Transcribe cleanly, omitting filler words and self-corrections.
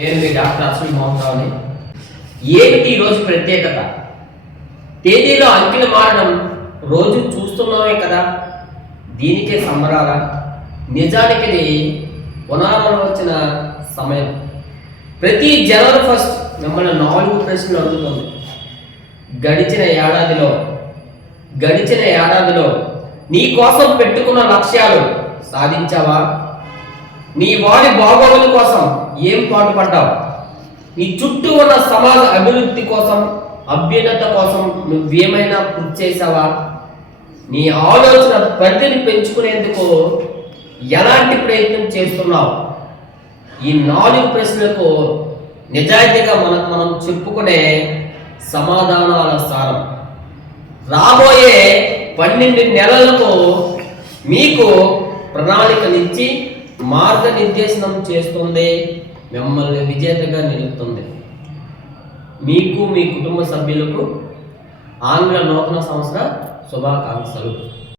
నేను మీ డాక్టర్ అశ్విన్ మోహన్. ఏమిటి ఈరోజు ప్రత్యేకత? తేదీలో అంకెలు మారడం రోజు చూస్తున్నామే కదా, దీనికే సంబరాల? నిజానికి ఇది పునరాలోచన సమయం. ప్రతి జనవరి 1 మిమ్మల్ని 4 ప్రశ్నలు అడుగుతుంది. గడిచిన ఏడాదిలో నీ కోసం పెట్టుకున్న లక్ష్యాలు సాధించావా? నీ వారి బాగోగుల కోసం ఏం పాటుపడ్డావు? నీ చుట్టూ ఉన్న సమాజ అభివృద్ధి కోసం, అభ్యున్నత కోసం నువ్వేమైనా కృషి చేసావా? నీ ఆలోచన పరిధిని పెంచుకునేందుకు ఎలాంటి ప్రయత్నం చేస్తున్నావు? ఈ 4 ప్రశ్నలకు నిజాయితీగా మనం చెప్పుకునే సమాధానాల సారం రాబోయే 12 నెలలకు మీకు ప్రణాళికనిచ్చి మార్గనిర్దేశనం చేస్తుంది, మిమ్మల్ని విజేతగా నిలుపుతుంది. మీకు మీ కుటుంబ సభ్యులకు ఆంగ్ల నూతన సంవత్సర శుభాకాంక్షలు.